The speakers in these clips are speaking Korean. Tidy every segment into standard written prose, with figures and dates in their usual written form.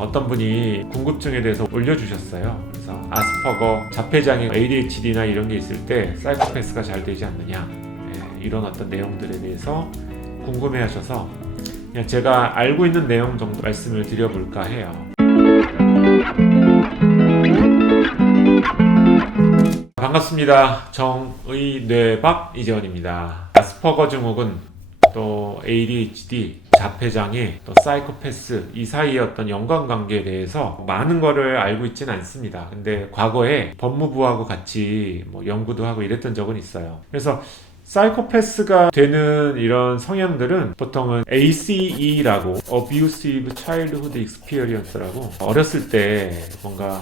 어떤 분이 궁금증에 대해서 올려주셨어요. 그래서 아스퍼거, 자폐장애, ADHD나 이런 게 있을 때 사이코패스가 잘 되지 않느냐, 이런 어떤 내용들에 대해서 궁금해하셔서 그냥 제가 알고 있는 내용 정도 말씀을 드려볼까 해요. 반갑습니다. 정의뇌박 이재원입니다. 아스퍼거 증후군, 또 ADHD, 자폐장애, 또 사이코패스, 이 사이의 어떤 연관관계에 대해서 많은 거를 알고 있지는 않습니다. 근데 과거에 법무부하고 같이 연구도 하고 이랬던 적은 있어요. 그래서 사이코패스가 되는 이런 성향들은 보통은 ACE라고, Abusive Childhood Experience라고, 어렸을 때 뭔가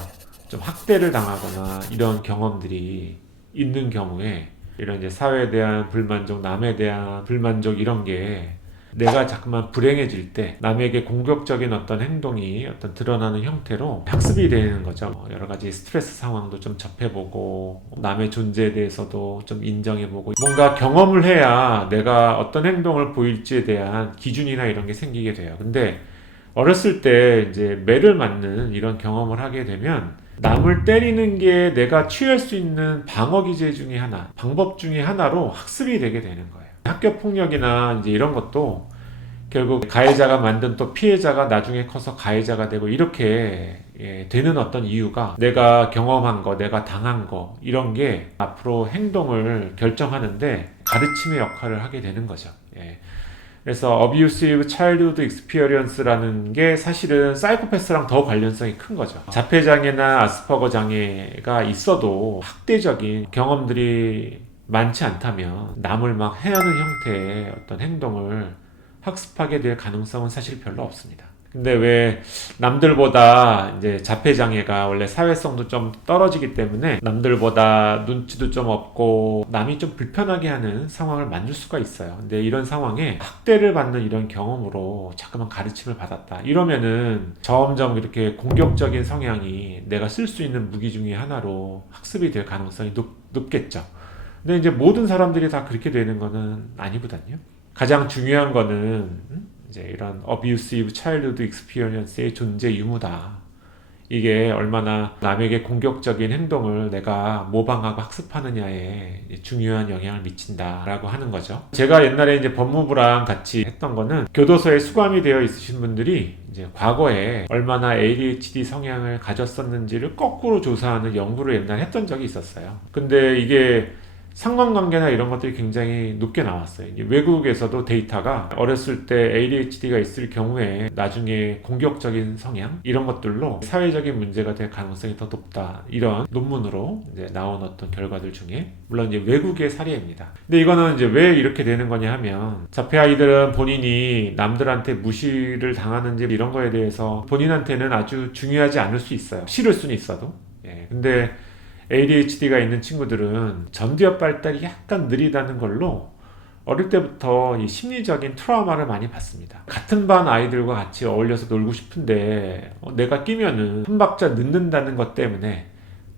좀 학대를 당하거나 이런 경험들이 있는 경우에 이런 이제 사회에 대한 불만족, 남에 대한 불만족, 이런 게 내가 자꾸만 불행해질 때 남에게 공격적인 어떤 행동이 어떤 드러나는 형태로 학습이 되는 거죠. 여러 가지 스트레스 상황도 좀 접해보고, 남의 존재에 대해서도 좀 인정해보고, 뭔가 경험을 해야 내가 어떤 행동을 보일지에 대한 기준이나 이런 게 생기게 돼요. 근데 어렸을 때 이제 매를 맞는 이런 경험을 하게 되면 남을 때리는 게 내가 취할 수 있는 방어 기제 중에 하나, 방법 중에 하나로 학습이 되게 되는 거예요. 학교 폭력이나 이제 이런 것도 결국 가해자가 만든 또 피해자가 나중에 커서 가해자가 되고 이렇게 되는 어떤 이유가 내가 경험한 거, 내가 당한 거, 이런 게 앞으로 행동을 결정하는데 가르침의 역할을 하게 되는 거죠. 그래서 Abusive Childhood Experience라는 게 사실은 사이코패스랑 더 관련성이 큰 거죠. 자폐장애나 아스퍼거 장애가 있어도 학대적인 경험들이 많지 않다면 남을 막 해하는 형태의 어떤 행동을 학습하게 될 가능성은 사실 별로 없습니다. 근데 왜 남들보다 이제 자폐장애가 원래 사회성도 좀 떨어지기 때문에 남들보다 눈치도 좀 없고 남이 좀 불편하게 하는 상황을 만들 수가 있어요. 근데 이런 상황에 학대를 받는 이런 경험으로 자꾸만 가르침을 받았다, 이러면은 점점 이렇게 공격적인 성향이 내가 쓸 수 있는 무기 중에 하나로 학습이 될 가능성이 높겠죠. 근데 이제 모든 사람들이 다 그렇게 되는 거는 아니거든요. 가장 중요한 거는 이제 이런 Abusive Childhood Experience의 존재 유무다. 이게 얼마나 남에게 공격적인 행동을 내가 모방하고 학습하느냐에 중요한 영향을 미친다라고 하는 거죠. 제가 옛날에 이제 법무부랑 같이 했던 거는 교도소에 수감이 되어 있으신 분들이 이제 과거에 얼마나 ADHD 성향을 가졌었는지를 거꾸로 조사하는 연구를 옛날에 했던 적이 있었어요. 근데 이게 상관관계나 이런 것들이 굉장히 높게 나왔어요. 외국에서도 데이터가 어렸을 때 ADHD가 있을 경우에 나중에 공격적인 성향, 이런 것들로 사회적인 문제가 될 가능성이 더 높다, 이런 논문으로 이제 나온 어떤 결과들 중에, 물론 이제 외국의 사례입니다. 근데 이거는 이제 왜 이렇게 되는 거냐 하면, 자폐 아이들은 본인이 남들한테 무시를 당하는지 이런 거에 대해서 본인한테는 아주 중요하지 않을 수 있어요. 싫을 수는 있어도. 근데 ADHD가 있는 친구들은 전두엽 발달이 약간 느리다는 걸로 어릴 때부터 이 심리적인 트라우마를 많이 받습니다. 같은 반 아이들과 같이 어울려서 놀고 싶은데 내가 끼면은 한 박자 늦는다는 것 때문에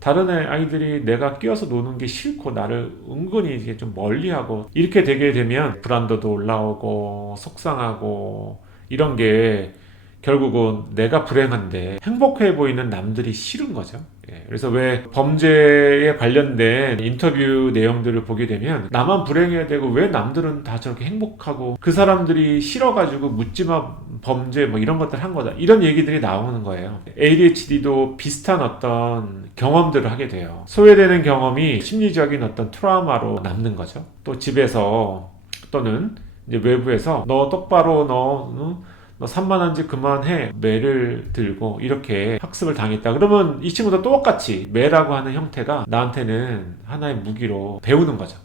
다른 아이들이 내가 끼어서 노는 게 싫고 나를 은근히 이제 좀 멀리하고, 이렇게 되게 되면 불안도도 올라오고 속상하고, 이런 게 결국은 내가 불행한데 행복해 보이는 남들이 싫은 거죠. 그래서 왜 범죄에 관련된 인터뷰 내용들을 보게 되면 나만 불행해야 되고 왜 남들은 다 저렇게 행복하고 그 사람들이 싫어가지고 묻지마 범죄 이런 것들 한 거다, 이런 얘기들이 나오는 거예요. ADHD도 비슷한 어떤 경험들을 하게 돼요. 소외되는 경험이 심리적인 어떤 트라우마로 남는 거죠. 또 집에서 또는 이제 외부에서 너 똑바로 너 산만한지 그만해, 매를 들고 이렇게 학습을 당했다. 그러면 이 친구도 똑같이 매라고 하는 형태가 나한테는 하나의 무기로 배우는 거죠.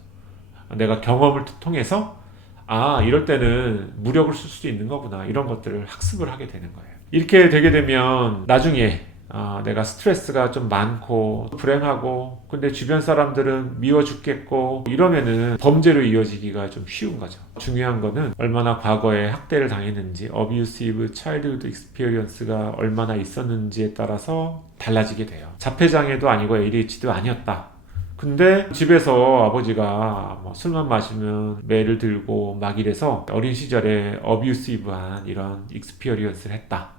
내가 경험을 통해서 이럴 때는 무력을 쓸 수도 있는 거구나, 이런 것들을 학습을 하게 되는 거예요. 이렇게 되게 되면 나중에 내가 스트레스가 좀 많고 불행하고 근데 주변 사람들은 미워 죽겠고 이러면은 범죄로 이어지기가 좀 쉬운 거죠. 중요한 거는 얼마나 과거에 학대를 당했는지, Abusive Childhood Experience가 얼마나 있었는지에 따라서 달라지게 돼요. 자폐장애도 아니고 ADHD도 아니었다. 근데 집에서 아버지가 술만 마시면 매를 들고 막 이래서 어린 시절에 어뷰시브한 이런 익스피리언스를 했다.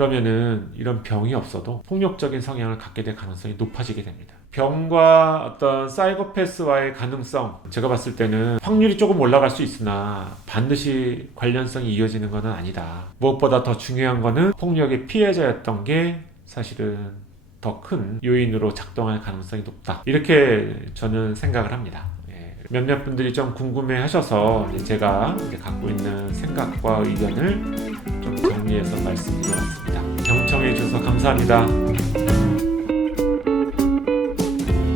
그러면은 이런 병이 없어도 폭력적인 성향을 갖게 될 가능성이 높아지게 됩니다. 병과 어떤 사이코패스와의 가능성, 제가 봤을 때는 확률이 조금 올라갈 수 있으나 반드시 관련성이 이어지는 것은 아니다. 무엇보다 더 중요한 것은 폭력의 피해자였던 게 사실은 더 큰 요인으로 작동할 가능성이 높다. 이렇게 저는 생각을 합니다. 몇몇 분들이 좀 궁금해 하셔서 제가 갖고 있는 생각과 의견을 좀 정리해서 말씀드려봤습니다. 경청해 주셔서 감사합니다.